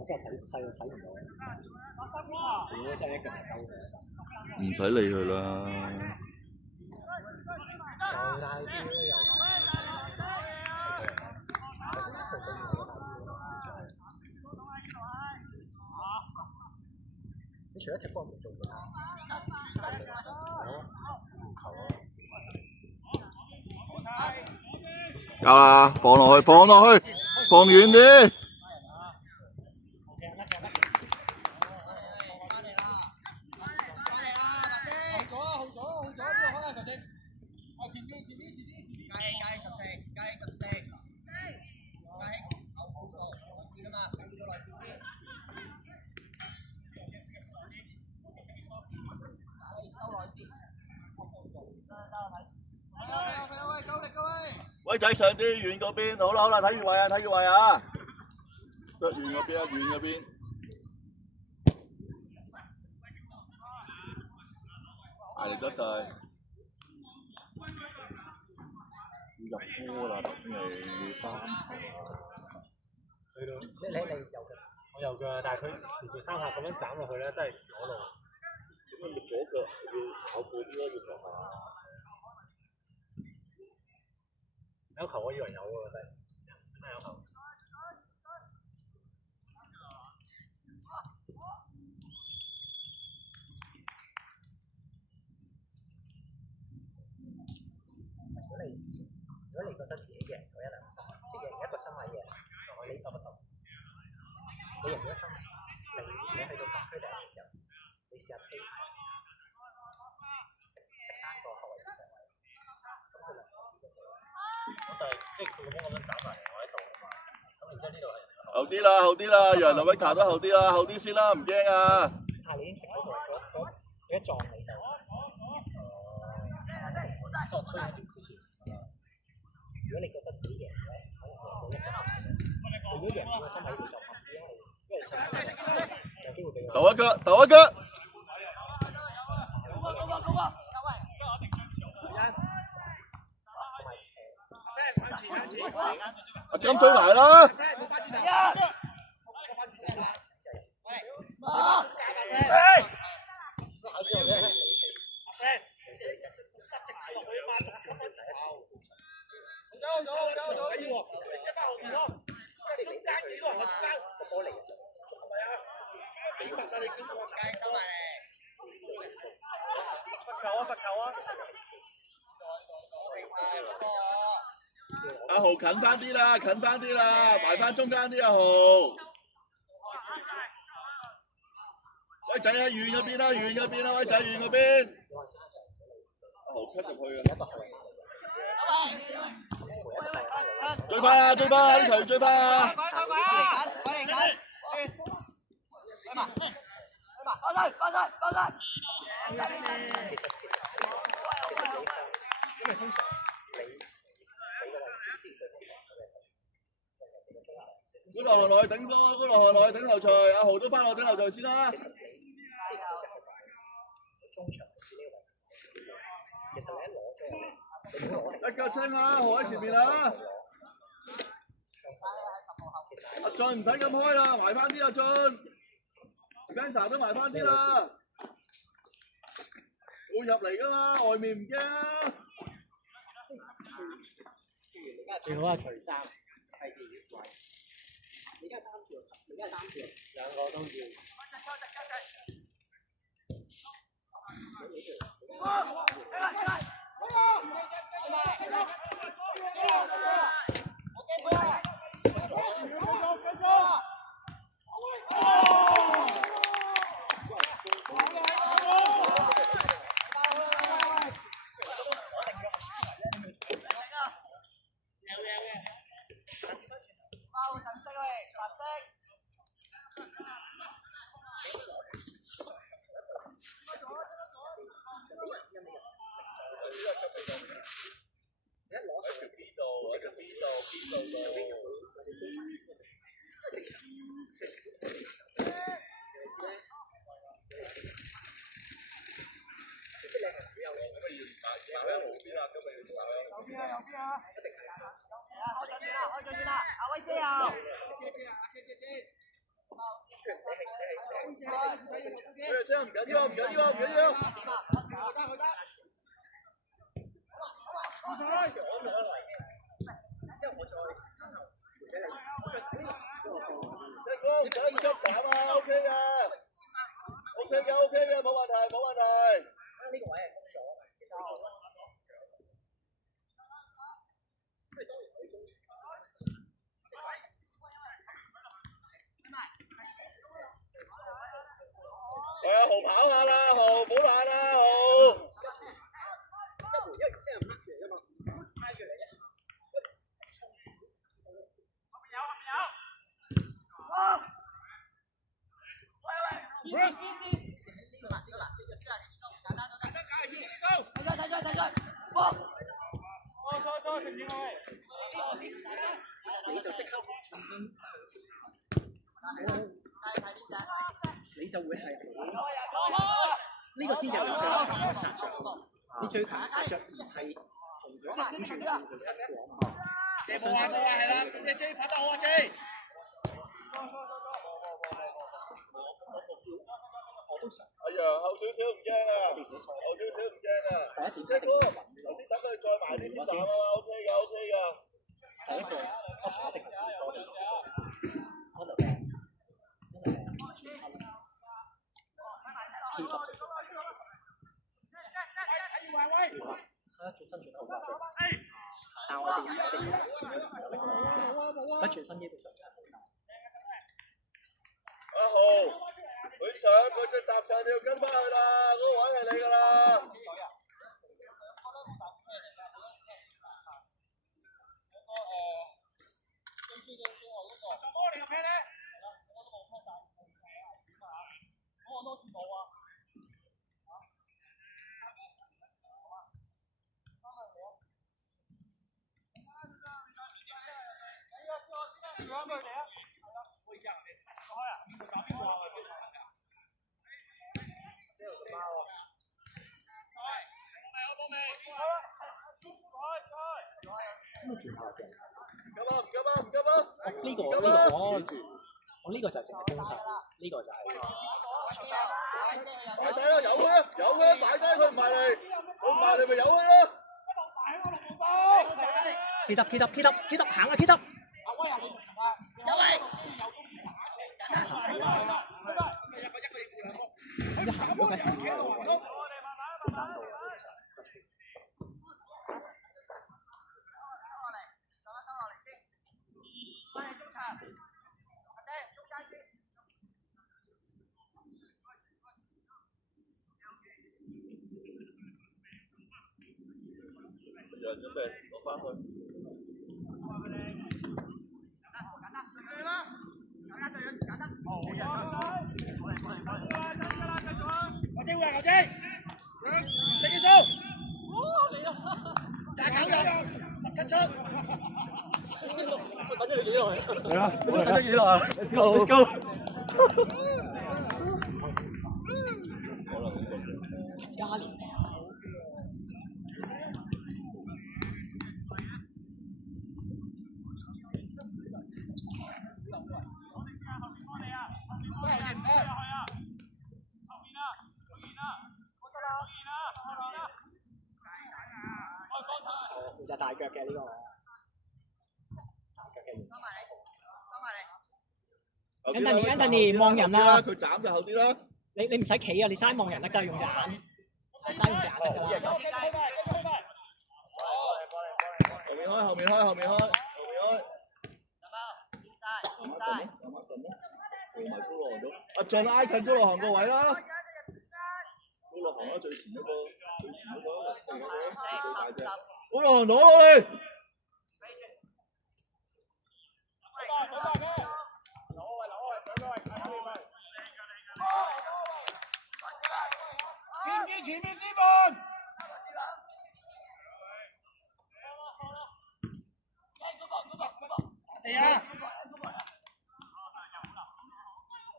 我真係細個睇唔到，如果真係一腳就鳩佢。唔使理佢啦。又嗌啲又你除咗踢波冇做過？夠啦，放落去，放落去，放遠啲。威仔上啲遠嗰邊，好啦好啦，睇住位啊，睇住位啊，得遠嗰邊啊，遠嗰邊。大力得滯，要入波啦，頭先係3球。去到你有嘅，我有㗎，但係佢連續3下咁樣斬落去咧，都係左路。咁你左腳要跑過啲咯，要腳下。有球我以為有喎，但係真係有球。如果你覺得自己贏咗1、2、3，即係贏一個身位嘅，你得不得？你贏咗身位，你去到禁區第一嘅時候，你試下飛食單個後衞嘅上位，咁佢兩個點都好。但係即係佢咁樣打埋嚟，我喺度啊嘛。咁然之後呢度係後啲啦，後啲啦，楊劉偉球都後啲啦，後啲先啦，唔驚啊！但係你已經食咗佢，佢一撞你就再推一啲佢先。如果你覺得自己贏咗，可能贏到一個身位。如果贏到個身位，你就唔因為上身有機會俾佢。抖一腳，抖一腳。阿金追埋啦！阿豪近翻啲啦，近翻啲啦，埋翻中間啲阿豪。威仔喺遠嗰邊啦，遠嗰邊啦，威仔遠嗰邊。阿豪 cut 入去啊！追翻啊！追翻啊！呢球追翻啊！因為通常你個位置先對方防守嘅。觀塘落去頂波，觀塘落去頂頭鎚，阿豪都翻落頂頭鎚先啦。其實你即係中場呢個位置，其實你一攞咗，一腳清啊！豪喺前面啊！阿俊唔使咁開啦，埋翻啲阿俊 ，Spencer 都埋翻啲啦。會入嚟噶嘛，外面唔驚啊！最好係除衫，係自己位。你而家3條，兩個都要。聲唔緊要，唔緊要，唔緊要。唔使咁急斬啊 ，OK 嘅 ，OK 嘅，OK 嘅，冇問題，冇問題。呢個位係空咗，其實係啊，豪跑下啦，豪，唔好懶啦，豪。因為先係唔甩住嚟㗎嘛，拉住嚟啫。你就即刻重新你就會係好，呢個先至係最強嘅殺着。你最強嘅殺着唔係同佢諗住做佢失果嘛。係啦，咁你 J 拍得好啊 J。我都想。阿楊後少少唔驚啊，後少少唔驚啊。第一點即係哥，頭先等佢再埋啲先打啊嘛 ，OK 嘅 OK 嘅。第一個 option 一定係多啲，可能全身 K 執最重要。轉身轉得好誇張，但我哋一定要不轉身基本上就係好難。阿豪，佢上佢隻搭上，你要跟翻去啦，嗰個位係你㗎啦。呢個我呢個就係成日攻勢，呢個就係擺低啦，有佢啊，擺低佢唔埋嚟，佢唔埋嚟咪有佢咯。K 得行啊 K 得。有位。一行嗰個時間單到人準備攞翻去。牛精，食幾數？廿九日，17出。等咗你幾耐？係啊，等咗幾耐啊 ？Let's go。加年。負責大腳嘅呢個，大腳嘅。Anthony 望人啊！佢斬就後啲啦。你唔使企啊！你齋望人得㗎，用隻眼，齋用隻眼得㗎啦。後面開。阿俊挨近高樂行個位啦。高樂行啦，最前嗰個。高樂行攞落去。前面師門。地啊！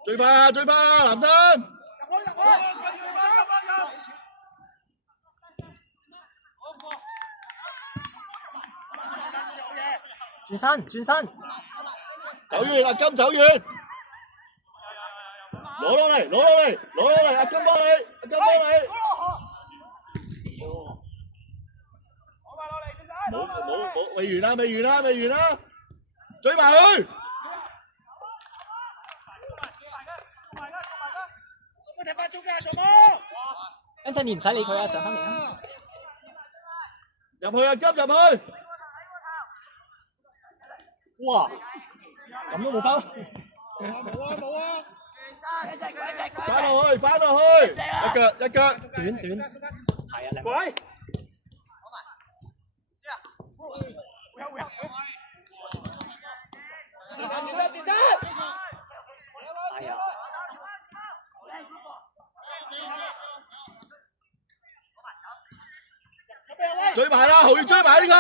最快啦，南生！轉身！走遠，阿金走遠。攞落嚟，攞落嚟，攞落嚟，阿金幫你，阿金幫你。冇，未完啦，未完啦，未完啦，追埋佢。踢翻中間做波 Anthony 唔使理佢啊，上翻嚟啊！入去啊，急入去！哇，咁都冇分。冇啊！翻落去，翻落去，一腳，短，係啊，喂！係啊。追埋啦，後要追埋呢個。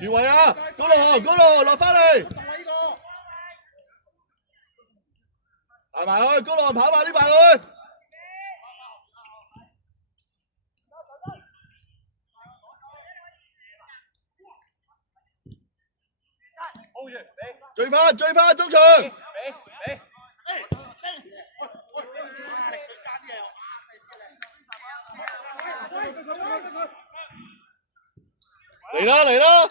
越位啊！高路落翻嚟。行埋去，高路跑埋呢排去。追翻中場。嚟啦！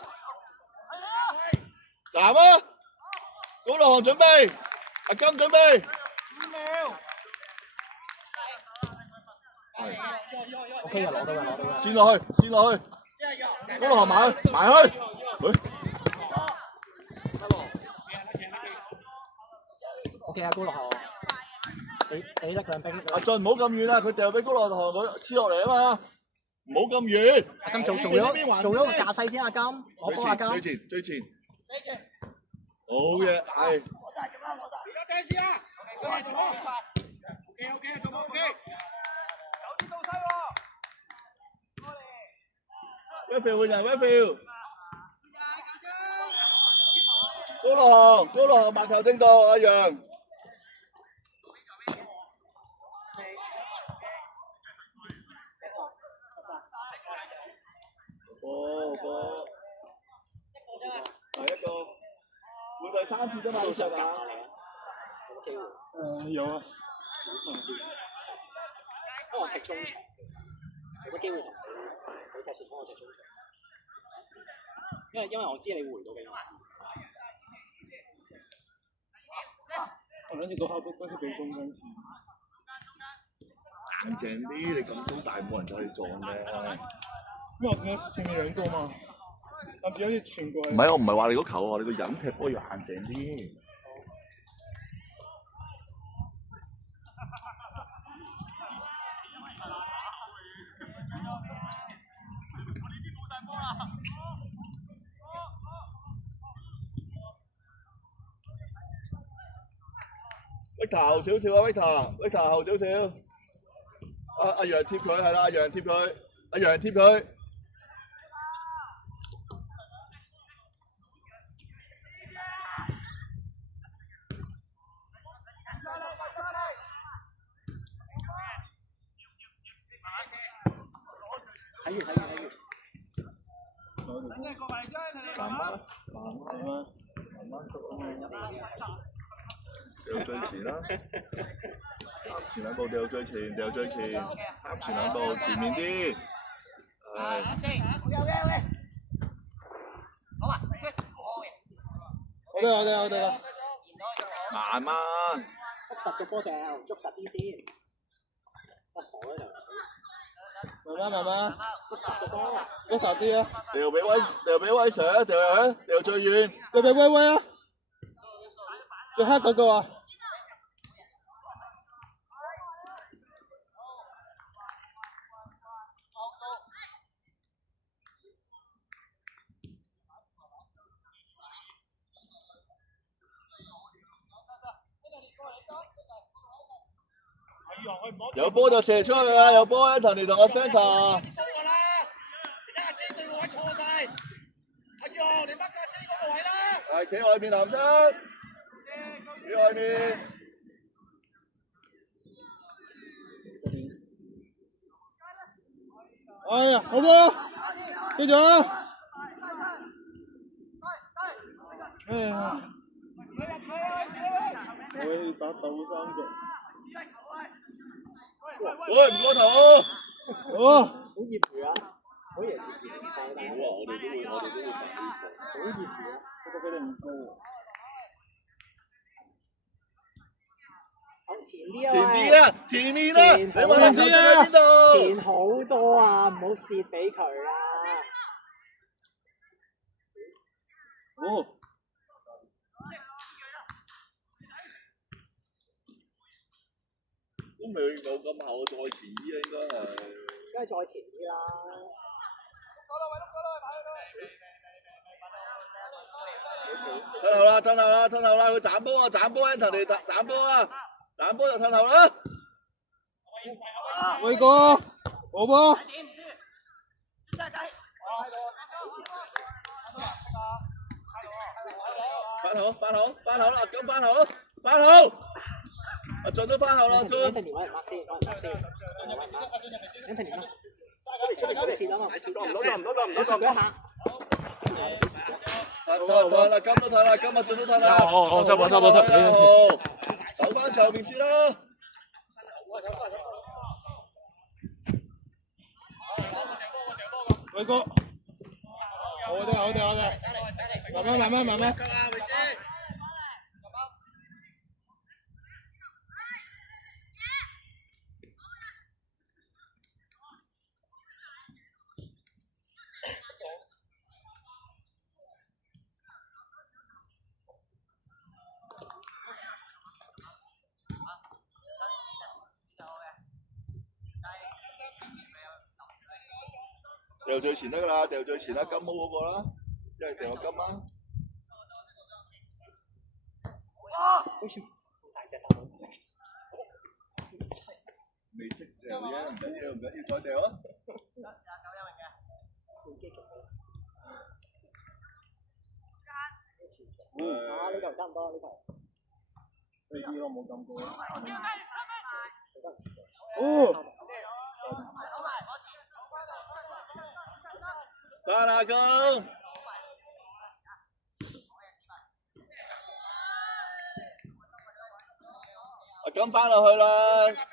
站啊！高路航準備，阿金準備。OK 啊，攞到啦！先落去。高路航埋去。OK 啊，高路航，俾得兩兵。阿俊唔好咁遠啊！佢掉俾高路航，佢黐落嚟啊嘛！唔好咁遠。阿金做咗個架勢先，阿金，我幫阿金。最前。好嘢，係。而家第一次啊！做波 ！OK， 做波 OK。有啲到西喎。Westfield 換人 Westfield。高路航，慢球正道，阿楊。波。係一個，會第3次啫嘛，老實啊。有啊。幫我踢中場，有乜機會同你踢前鋒，我踢中場。因為我知你回到俾我。我諗住嗰下都俾中間線。硬淨啲，你咁高大冇人走去撞嘅。因為我見到前面兩個嘛，我見好似傳過去。唔係，我唔係話你嗰球啊，你個人踢波要硬淨啲。Victor 後少少啊 ，Victor 後少少。阿楊貼佢係啦，阿楊貼佢。睇住。慢慢捉掉最前啦，前兩步掉最前，前兩步前面啲。好得。慢慢。捉實個波掉，捉實啲先。得手咧就。慢慢。捉實個波。捉實啲啊！掉俾威 Sir， 掉最遠。掉俾威啊！最黑嗰個啊！有波就射出去啊！有波 Anthony 同阿 Santa。係企外面南側，企外面。哎呀，好波，繼續啊！哎呀，我要打鬥三腳。喂，唔過頭。哦，好業餘啊，好業餘放大。好啊，我哋都會犯呢錯。好業餘啊，其實佢哋唔高喎。好前啲啊！前啲啊，前面啊，你話籃球喺邊度？前好多啊，唔好蝕俾佢啊！哦。都未到咁後，再前啲啊，應該係。梗係再前啲啦。褪後啦，褪後啦，褪後啦！佢斬波啊，斬波 ，Enter 嚟斬波啊，斬波就褪後啦。威哥，波波。翻好啦，咁翻好，翻好。阿俊都翻後啦，俊。Anthony 揾人 mark 先，揾人 mark 先。Anthony mark。出嚟線啊嘛，唔好蝕佢一下。褪啦，金都褪啦，今日俊都褪啦。我收。走翻場邊先啦。威哥，好啲，慢慢。掉最前得噶啦，掉最前啦，金毛嗰個啦，一係掉個金啊。好似大隻大佬。未識掉啫，唔緊要，再掉啊。啊！呢球差唔多，呢球。呢啲咯，冇咁高。哦。翻啦咁。阿金翻落去啦，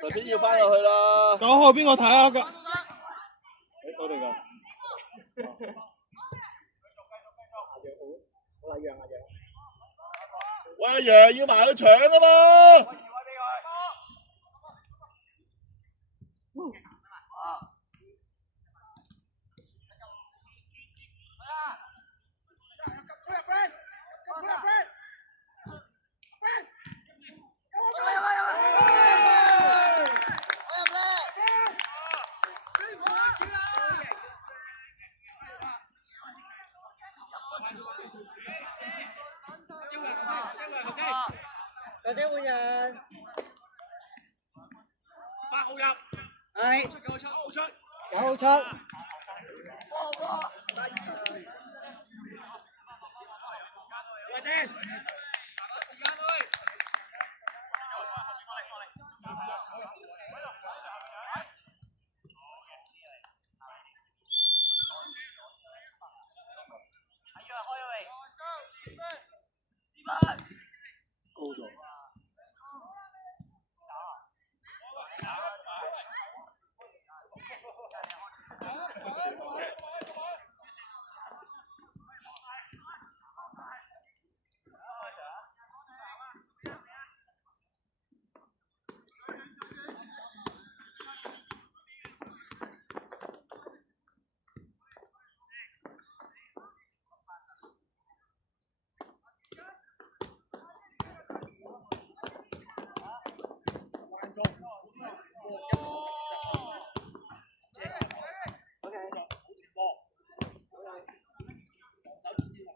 頭先要翻落去啦。9號邊個睇啊？我哋㗎。好啦，讓。喂，阿楊要埋去搶啊嘛！或者換人。8號入。係。9號出。喂，丁。高咗。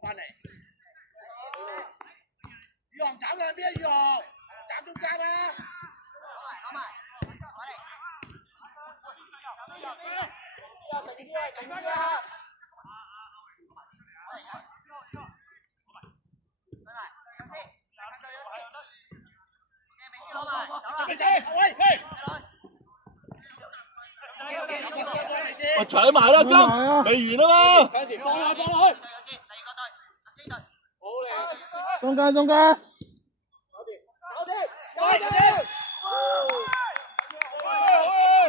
翻嚟。宇航斬兩邊，宇航斬中間啦。攞埋。我搶埋啦，金未完啊嘛！放落去。中間中間。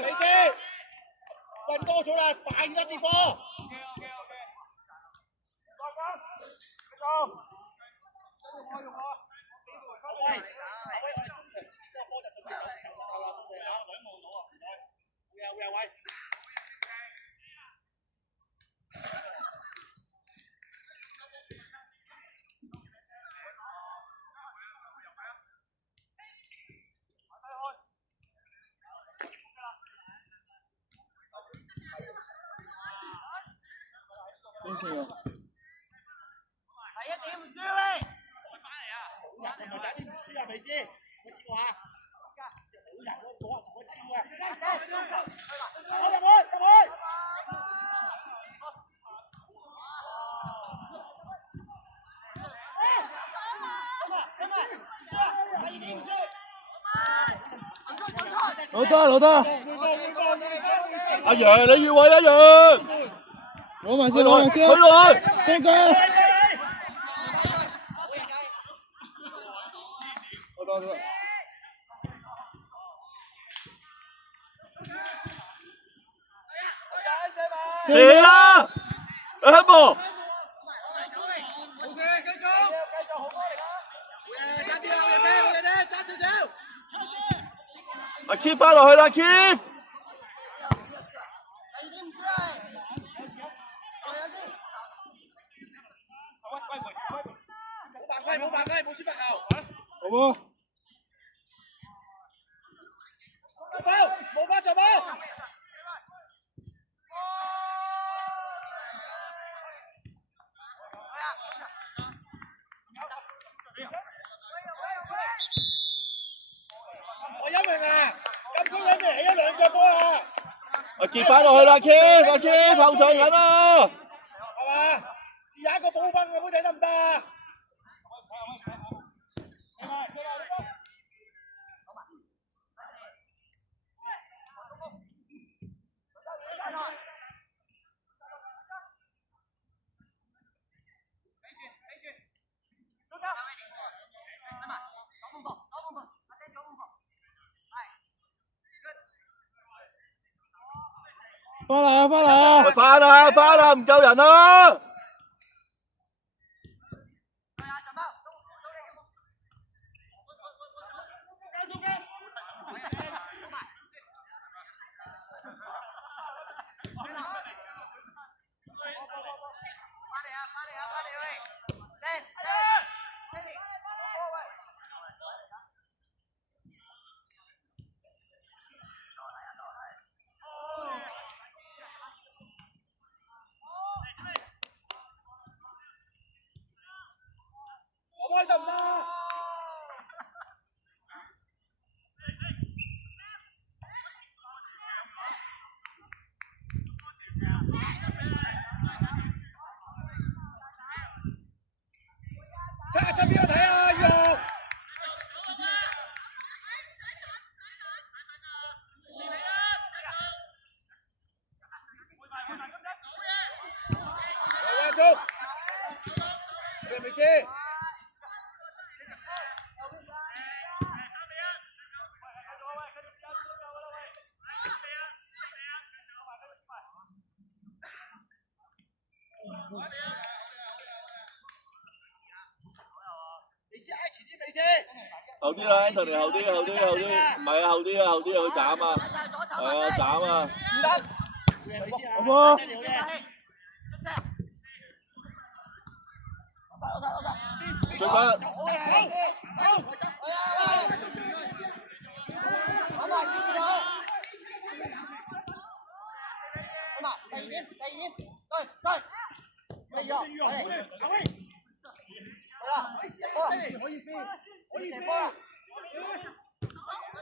沒事，運多咗啦，快啲啲波。邊線啊？第一點唔輸喂！好人唔係第一點唔輸啊，未先？我知話。好人嗰個同我招啊！入去！老得。阿楊，你越位阿楊。攞埋先，攞埋先。去落去。中間。我得。射啦！香波。阿 keep 翻落去啦 ，keep。冇犯規，冇輸罰球。好喎。冇罰就冇。我一明啊，禁區裏面起咗兩腳波啊！阿傑翻落去啦 ，keep， 阿 keep 後上緊啦。係嘛？試下一個保分嘅妹仔得唔得啊？翻啦，唔夠人啦！得唔得？出邊個睇啊？宇龍。你係咪先？後啲啦 ，Anthony 後啲，唔係啊，後啲啊，佢斬啊，係啊，斬啊。好波。最緊。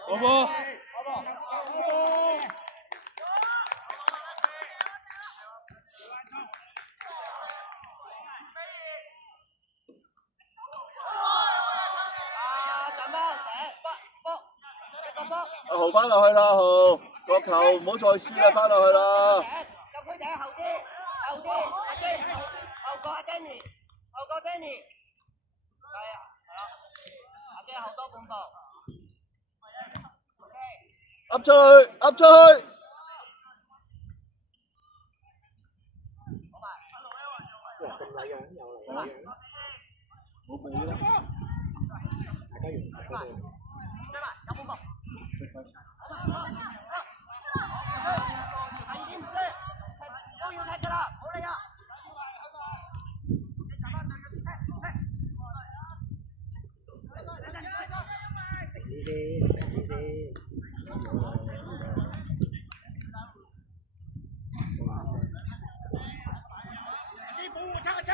好波。阿豪翻落去啦，豪，個球唔好再輸啦，翻落去啦。入區頂後啲，阿 J 後個阿 Danny，係啊。噏出去，噏出去。哇！咁禮讓又嚟禮讓，冇俾啦。大家用大家都用。定啲先，定啲先。Chi phụ chắc Chi chắc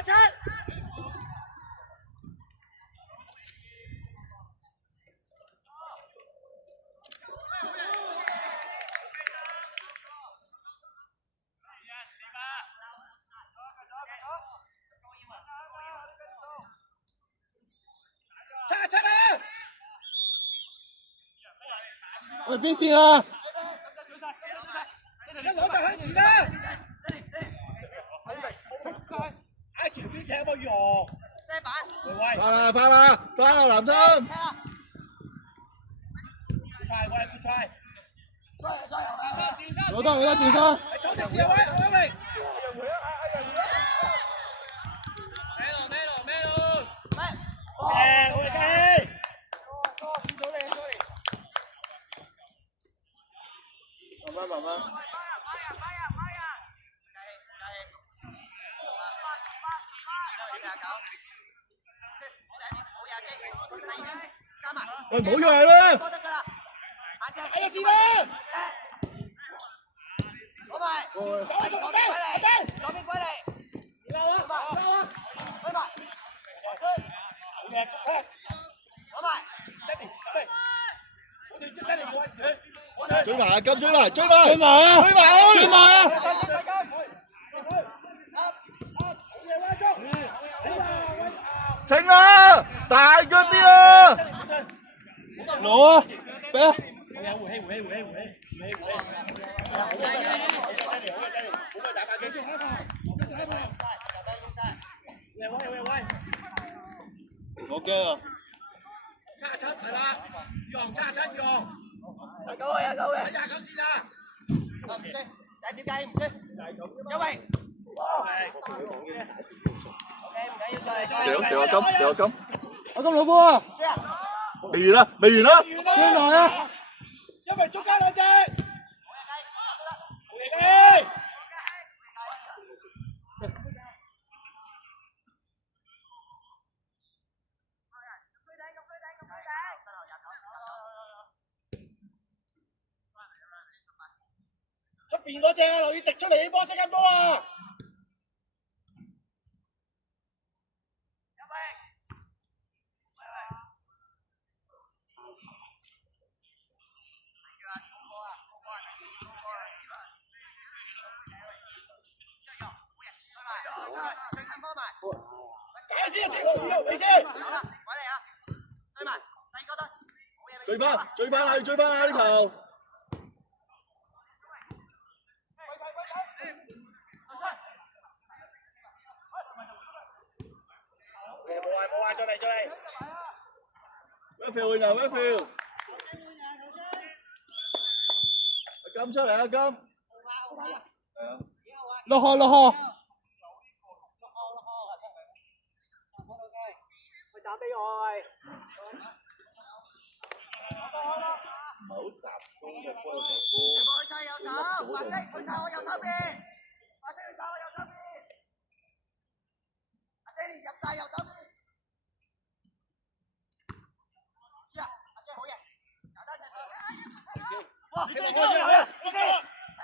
chắc đi喂，邊線啊？一攞就向前啦！挨住邊踢乜魚？喂喂，翻啦，翻啦，翻啦，南生。快喂，快！攞得，轉身。走隻試啊喂，喂！好嚟雞！慢慢，慢慢。喂，唔好喐啦！睇下先啦！追埋啊！金追埋，追埋！追埋啊！追埋啊！追埋啊！停啦！大腳啲啊！攞啊！俾啊！我驚啊！七係啦，用77用。29線啊！掉金！阿金老波啊！未完啦，未完啦！追埋啊！因為中間兩隻。好嚟嘅。出邊嗰隻啊，留意滴出嚟啲波色緊波啊！解先啊，正路要你先。追翻啦！追翻啦！呢球！冇啊，再嚟。Westfield 去啊 ，Westfield！阿金出嚟啊，金！落河！去打俾我喂！唔係好集中嘅波球波。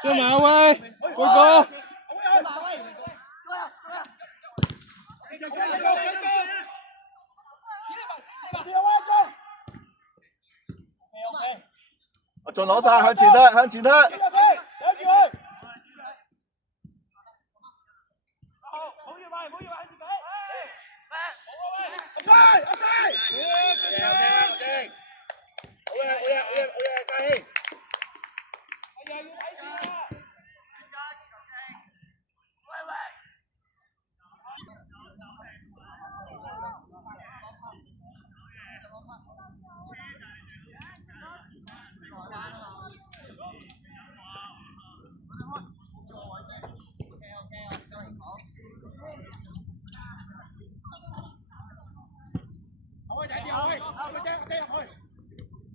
追埋啊喂！會過！阿俊攞晒，向前踢，向前踢！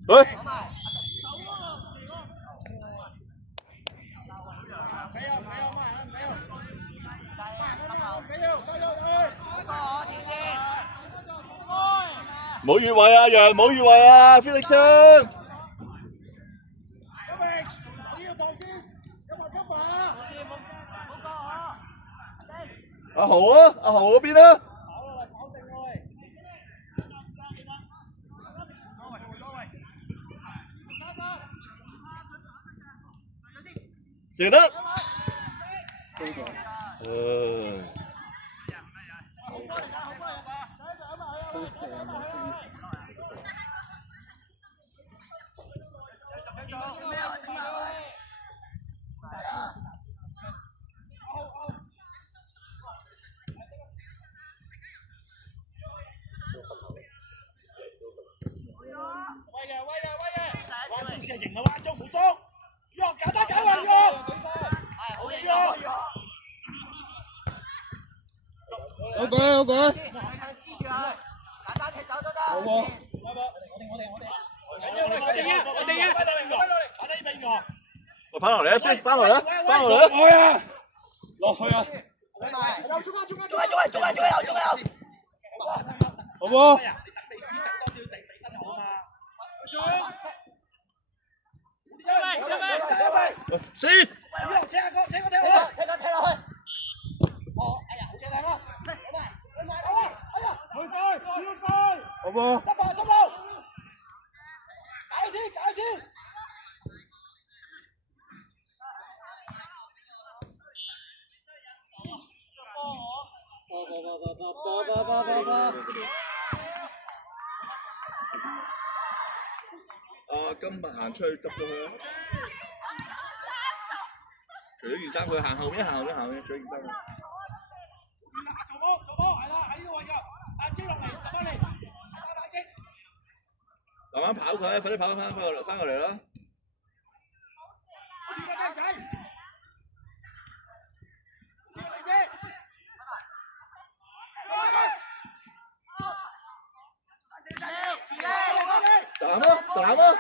對。唔好越位啊，楊！唔好越位啊 ，Felix。阿豪啊，阿豪嗰邊啊。射得。型啊，挖中唔鬆，約搞得搞啊約，係好嘢約。好嘅，好嘅。黐住佢，簡單踢走都得。好喎。我跑落嚟啊先，翻落嚟啊，翻落嚟啊。去啊！落去啊！好喎。先。好喎。今日行出去執咗佢啊！除咗件衫，佢行後邊，除咗件衫。做波，係啦，喺呢個位㗎，追落嚟，入翻嚟，打大擊。慢慢跑佢，快啲跑翻過嚟啦！斬啊！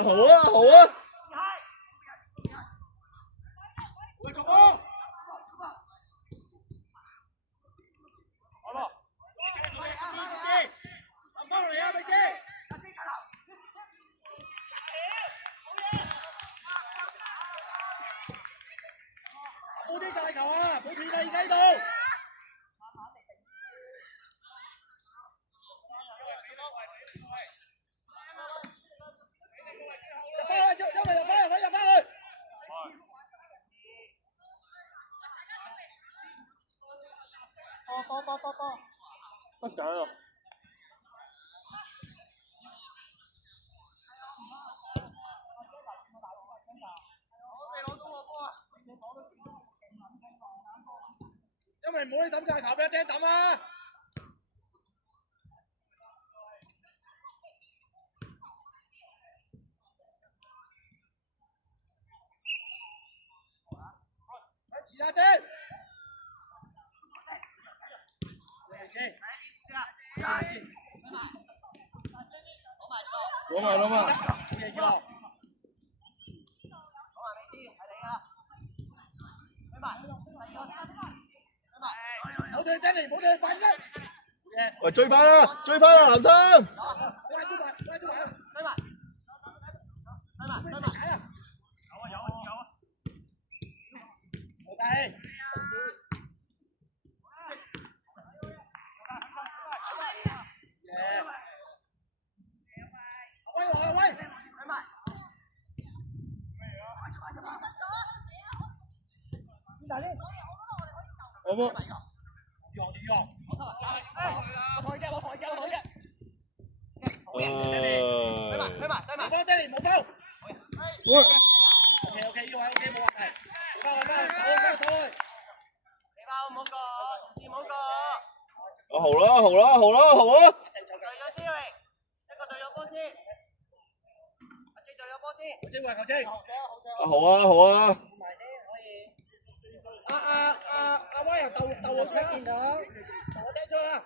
好啊！冇啲大球啊！冇斷啊！而家呢度。入翻去！得㗎。因為唔好你抌大球俾一釘抌啊！遲下釘。攞埋。冇對真嚟，冇對快啲！喂，追翻啦，藍生！好喎。喂。OK， 呢個位 OK 冇問題。翻去，手。你包唔好過，唔好過。好啦，好啦，好啦，好啊！隊咗先嚟，一個隊咗波先，阿志隊咗波先，球精話球精，好啊，好啊！埋先可以。阿威啊，鬥我出見到，鬥我踢出啊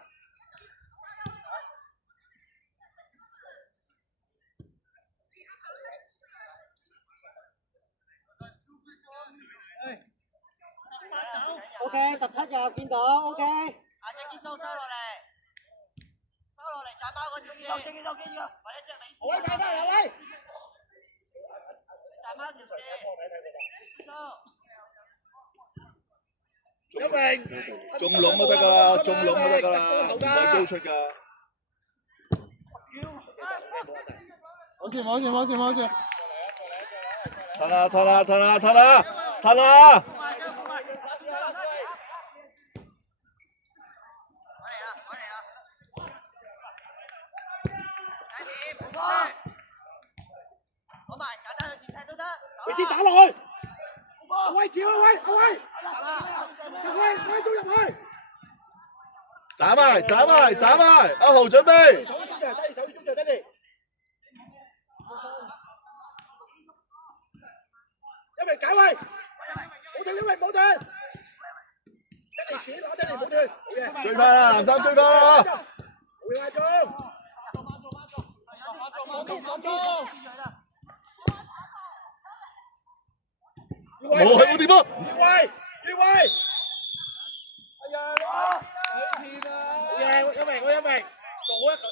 ！OK， 17又見到 ，OK。阿隻堅收落嚟，斬包嗰條線。或者隻尾線。好位睇翻阿威。斬包條線。收。一榮。中籠都得㗎啦，中籠都得㗎啦，唔使高出㗎。冇事。褪啦！快嚟啦！攞埋，簡單向前踢都得。你先打落去。阿威跳啊威，阿威中入去。斬埋！阿豪準備。手中就係得，手中就得你。一名解位，冇斷。一名剪，攞得嚟冇斷。追翻啦，藍衫追翻啦！會話中。冇係冇掂波。越位。哎呀！我一名，做好一個。